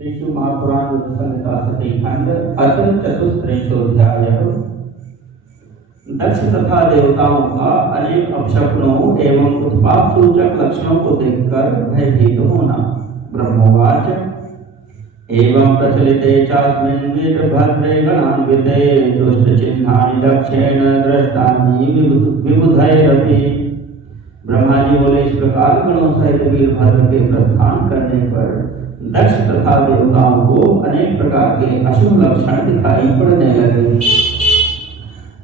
श्री महापुराण संहिता सतीखंड अथ चतुस्त्रिंशोऽध्यायः। दक्ष तथा देवताओं का अनेक अपशकुनों एवं उत्पात सूचक लक्षणों को देखकर भयभीत होना। ब्रह्मोवाच एवं प्रचलिते चास्मिन् वीरभद्रे गणान्विते दुष्टचिह्नानि दक्षेण दृष्टानि विबुधैरपि। ब्रह्मा जी बोले, इस प्रकार गणों सहित वीरभद्र के प्रस्थान करने पर दक्ष तथा देवताओं को अनेक प्रकार के अशुभ लक्षण दिखाई पड़ने लगे।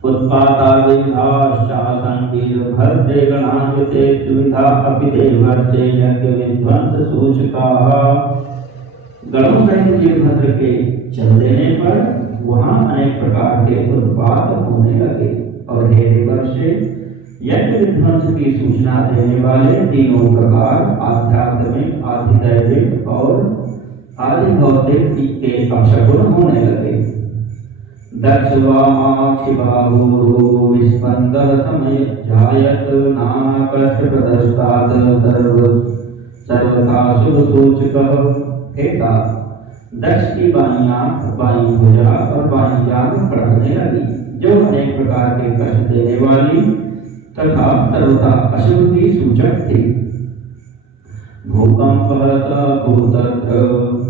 उत्पाता विद्धाश्चासन् वीरभद्रे गणान्विते त्रिविधा अपि देवर्षे यज्ञ विध्वंस सूचकाः। गणों सहित वीरभद्र के चल देने पर वहां अनेक प्रकार के उत्पात होने लगे और हे देवर्षे, यज्ञ विध्वंस की सूचना देने वाले तीनों प्रकार आध्यात्मिक, आधिदैविक और आधिभौतिक के अपशकुन होने लगे। दक्ष वामाक्षिबाहुरो विस्पन्दः समयजायत नाना कष्ट प्रदस्तात् सर्वथा शुभ सूचकः। हे तात, दक्ष की बाईं आंख, बाईं भुजा और बाईं जांघ फड़कने लगी, जो अनेक प्रकार के कष्ट देने वाली तथा सर्वथा अशुभ की सूचक थी। भूकंपः भूतत्र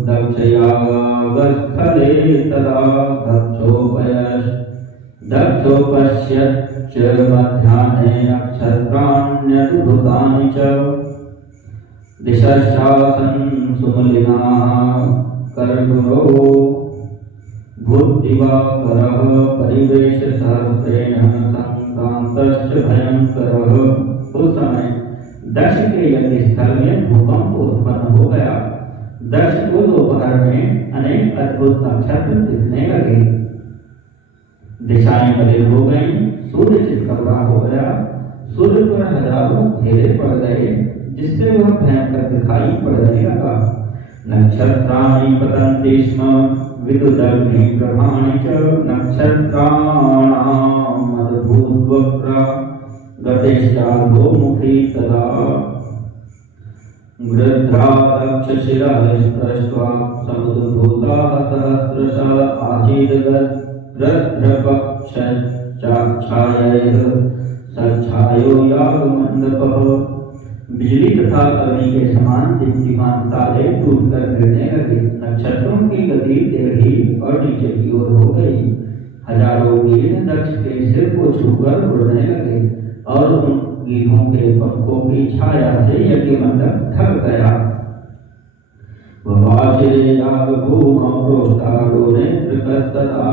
दक्षयावस्थले तदा दक्षोपश्यच्च मध्याह्ने नक्षत्राण्यद्भुतानि च दिशश्चासन् सुमलिनाः करगुरो भूतिवाकरः परिवेशसहस्रेण संक्रान्तश्च भयंकरः। उस समय दक्ष के यज्ञ स्थल में भूकंप उत्पन्न हो गया। दक्ष को दोपहर में अनेक अद्भुत नक्षत्र दिखने लगे, दिशाएं बदल हो गईं, सूर्य चितकबरा हो गया, सूर्य पर हजारों घेरे पड़ गए, जिससे वह भयंकर दिखाई पड़ने लगा। नक्षत्राणि पतन्ति स्म विदुदग्नि प्रभाणि च नक्षत्राणाम् अद्भुतवक्रा गतिश्चाधोमुखी तदा गृध्रा दक्षशिरः स्पृष्ट्वा समुद्भूताः सहस्रशः आसीद्गद्रपक्षच्छायैः सच्छायो यागमण्डपः। बिजली तथा अग्नि के समान दीप्तिमान तारे टूटकर गिरने लगे। नक्षत्रों की गति टेढ़ी और नीचे की ओर हो गई। हजारों गिद्ध दक्ष के सिर को छूकर उड़ने लगे और उन गिद्धों के पंखों की छाया से यज्ञ मंडप ढक गया। ववाशिरे यागभूमौ प्रोष्ठारो नेत्रकस्तदा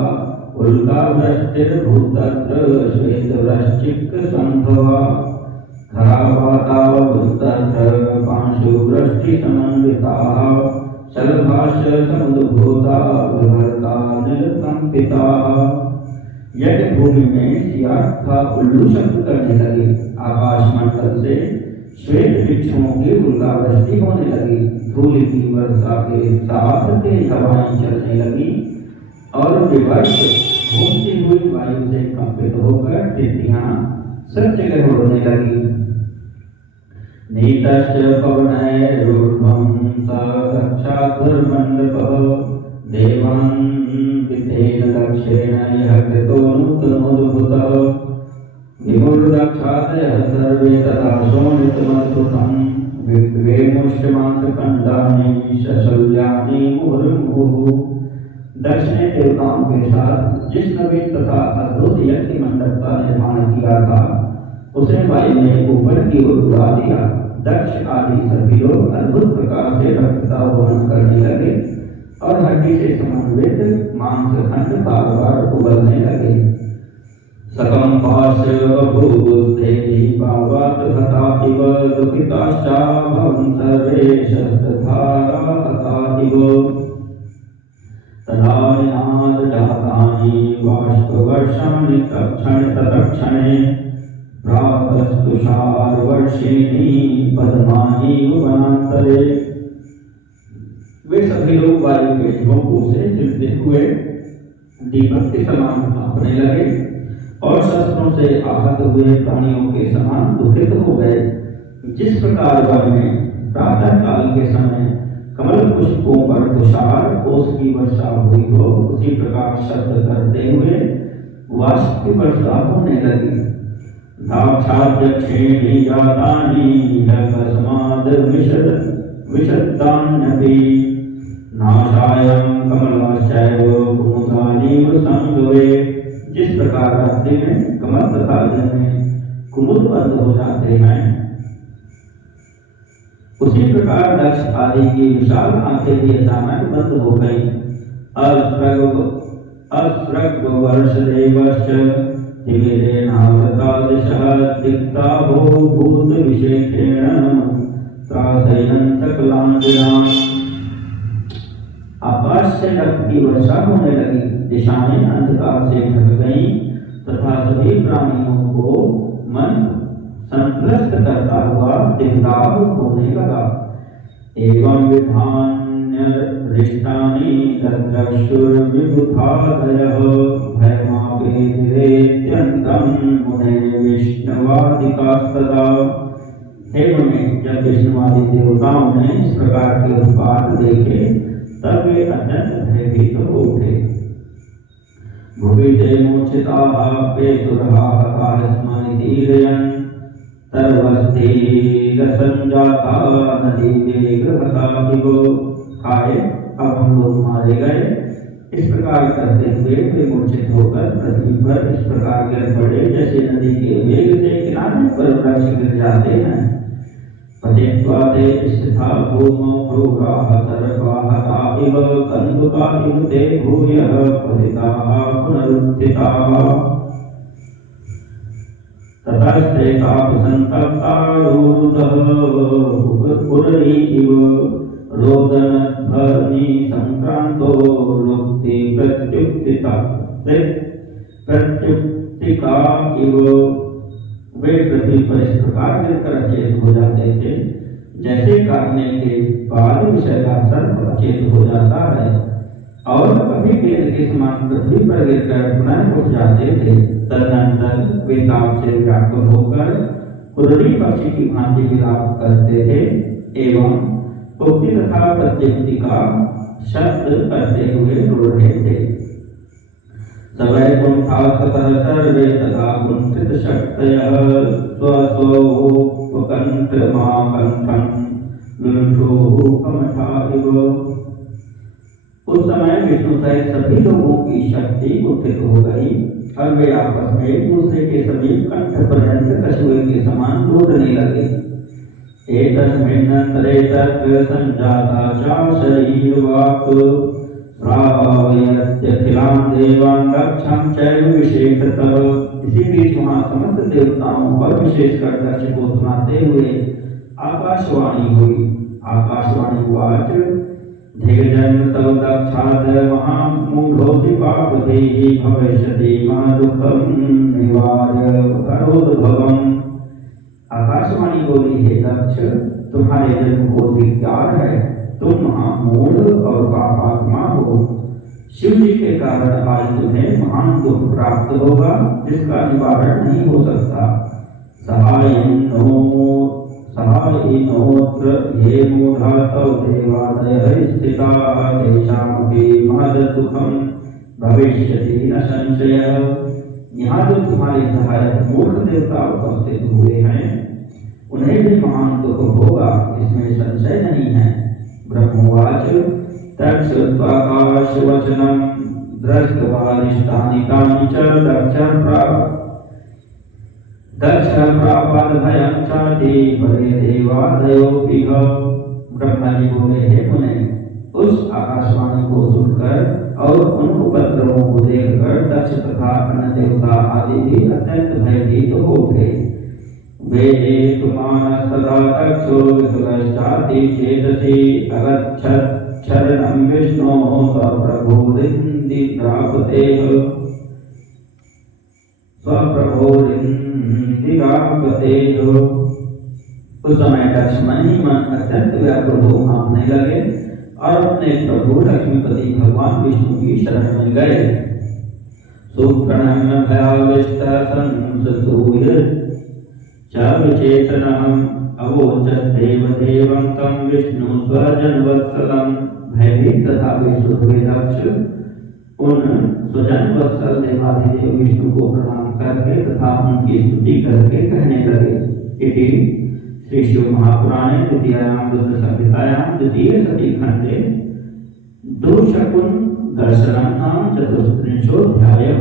उल्कावृष्टिर्भूतत्र श्वेतवृश्चिकसम्भवा खरावातावभूतत्र पांशुवृष्टिसमन्विताः शलभाश्च समुद्भूता विभर्ता निलकम्पिताः। यज्ञ भूमि में सियार तथा उल्लू शब्द करने लगे। आकाश मंडल से श्वेत वृक्षों की उल्कावृष्टि होने लगी। धूल की वर्षा के साथ तेज हवाएं चलने लगी और विवर्ष घूमती हुई वायु से कंपित होकर टिड्डियां सब जगह उड़ने लगी। नीतश्च पवनैरूर्ध्वं स कक्षाधुर्मण्डपः देवान् विद्धेन दक्षेण यः कृतो नूतनोद्भूतः। विमुर्दक्षादयः सर्वे तथा शोणितमद्भुतं विवेमुष्यमांसखण्डानि शशल्यानि मुहुर्मुहुः। दक्ष ने देवताओं के साथ जिस नवीन तथा अद्भुत यज्ञ मंडप का निर्माण किया था, उसे वायु ने ऊपर की ओर उड़ा दिया। दक्ष आदि सभी लोग अद्भुत प्रकार से रक्त का वहन करने लगे और हड्डी से समन्वित मांसखंड बार बार उबलने लगे। सकम्पाश्च बभूवुस्ते दीपावत् हता इव दुःखिताश्चाभवन् सर्वे शस्त्रधारा हता इव। तदा निनादजातानि बाष्पवर्षाणि तत्क्षणे प्रातस्तुषारवर्षिणी पद्मानि वनान्तरे। वे सभी लोग वायु के झोंकों से जलते हुए दीपक के समान कांपने लगे और शस्त्रों से आहत हुए प्राणियों के समान दुखित हो गए। जिस प्रकार वन में प्रातः काल के समय कमल पुष्पों पर तुषार ओस की वर्षा हुई हो, उसी प्रकार शब्द करते हुए वाष्प की वर्षा होने लगी। दाक्षाध्यक्षेणी जातानि लकस्माद् विशद्दान्यपि नाशायं कमलाश्चैव कुमुदानीव संगवे। जिस प्रकार रात्रि में कमल तथा दिन में कुमुद बंद हो जाते हैं, उसी प्रकार दक्ष आदि की विशाल आंखें भी अचानक बंद हो गई। अस्रग वर्ष देवश्च तिमिरेणावृता दिशः दिक्ताभो भूत विशेषेण त्रासयन् सकलाञ्जनान्। आकाश से रक्त की वर्षा होने लगी, दिशाएं अंधकार से ढक गईं तथा सभी प्राणियों को मन संत्रस्त करता हुआ दिग्दाभ होने लगा। एवं विधान्य रिष्टानि तद्रक्षुर्विबुधादयः भयमापेत्यन्तं मुने विष्णुवादिकास्तदा। हे मुने, जब विष्णुवादी देवताओं ने इस प्रकार के उत्पात देखे तब वे अत्यंत भयभीत हो उठे। भुवि ते मूर्छिताः पेतुर्हाहाः स्मरितीरयन् सर्वस्थिरसंजाता नदी वेगहता इव। हाय, अब हम लोग मारे गए। इस प्रकार करते हुए वे मूर्छित होकर पृथ्वी पर इस प्रकार गिर पड़े जैसे नदी के वेग से किनारे पर वृक्ष गिर जाते हैं। पतित्वा ते स्थिता भूमौ क्रूराः सर्वाहता इव कन्दुका इव ते भूयः पतिताः पुनरुत्थिताः। ततस्ते तापसन्तप्तारूरुधः पुररी इव रोदनध्वनि संक्रांतो लुप्ति प्रत्युक्तिका इव। वे पृथ्वी पर इस प्रकार गिरकर अचेत हो जाते थे जैसे काटने के बाद विषय का सर्प अचेत हो जाता है, और कभी गेंद के समान पृथ्वी पर गिरकर पुनः उठ जाते थे। तदनंतर वे ताप से व्याकुल होकर कुररी पक्षी की भांति विलाप करते थे एवं उक्ति तथा प्रत्युक्ति का शब्द करते हुए रो रहे थे। सवैकुंठास्ततः सर्वे तथा कुंठित शक्तयः स्वस्वोपकण्ठमाकण्ठं लुण्ठुः कमठा इव। उस समय विष्णु सहित सभी लोगों की शक्ति कुंठित हो गई और वे आपस में एक दूसरे के समीप कंठ पर्यंत कछुए के समान लूटने लगे। एतस्मिन्नन्तरे तत्र संजाता च शरीरवाक् प्रायत्यखिलान् देवान् दक्षं चैव विशेषतः। इसी बीच वहाँ समस्त देवताओं पर विशेषकर दक्ष को सुनाते हुए आकाशवाणी हुई। आकाशवाणी वाच धीर्जन्म तव दक्षाद महामूढोऽपि पापधेहि भविष्यति महादुःखं निवार्य करोद्भवम्। आकाशवाणी बोली, हे दक्ष, तुम्हारे जन्म को धिक्कार है, तुम महामूढ़ और पापात्मा हो। शिव जी के कारण आज तुम्हें महान दुख प्राप्त होगा जिसका निवारण नहीं हो सकता। सहायिनोत्र ये मूढ़ा तव देवादयः स्थिताः तेषामपि महद्दुःखं भविष्यति न संशयः। यहाँ जो तुम्हारे सहायक मूर्ख देवता उपस्थित हुए हैं उन्हें भी महान दुख होगा, इसमें संशय नहीं है। ब्रह्मवाच तत्सुत्वाकाशवचनं दृष्ट्वा निष्ठानि तानि च दक्षः प्रापादभयं चाति परे देवादयोऽपि। ब्रह्मा जी बोले, हे मुने, उस आकाशवाणी को सुनकर और उन उपद्रवों को देखकर दक्ष तथा अन्य देवता आदि भी अत्यंत भयभीत हो उठे। वे तुमानस्तदा दक्षो विकलश्चाति चेतसि अगच्छत् शरणं विष्णोः स्वप्रभोरिन्दिरापतेः। उस समय दक्ष मन ही मन अत्यंत व्याकुल हो कांपने लगे और अपने प्रभु लक्ष्मीपति भगवान विष्णु की शरण में गए। सुप्रणम्य भयाविष्टः संस्तूय च विचेतनः अवोचत देवदेवं तं विष्णु स्वजनवत्सलं। भयभीत तथा विष्णु दक्ष उन स्वजन वत्सल देवाधिदेव विष्णु को प्रणाम करके तथा उनकी स्तुति करके कहने लगे। इति श्री शिव महापुराणे द्वितीयायां रुद्र संहितायां द्वितीय सती खंडे दुःशकुन दर्शनं नाम चतुस्त्रिंशोऽध्यायः।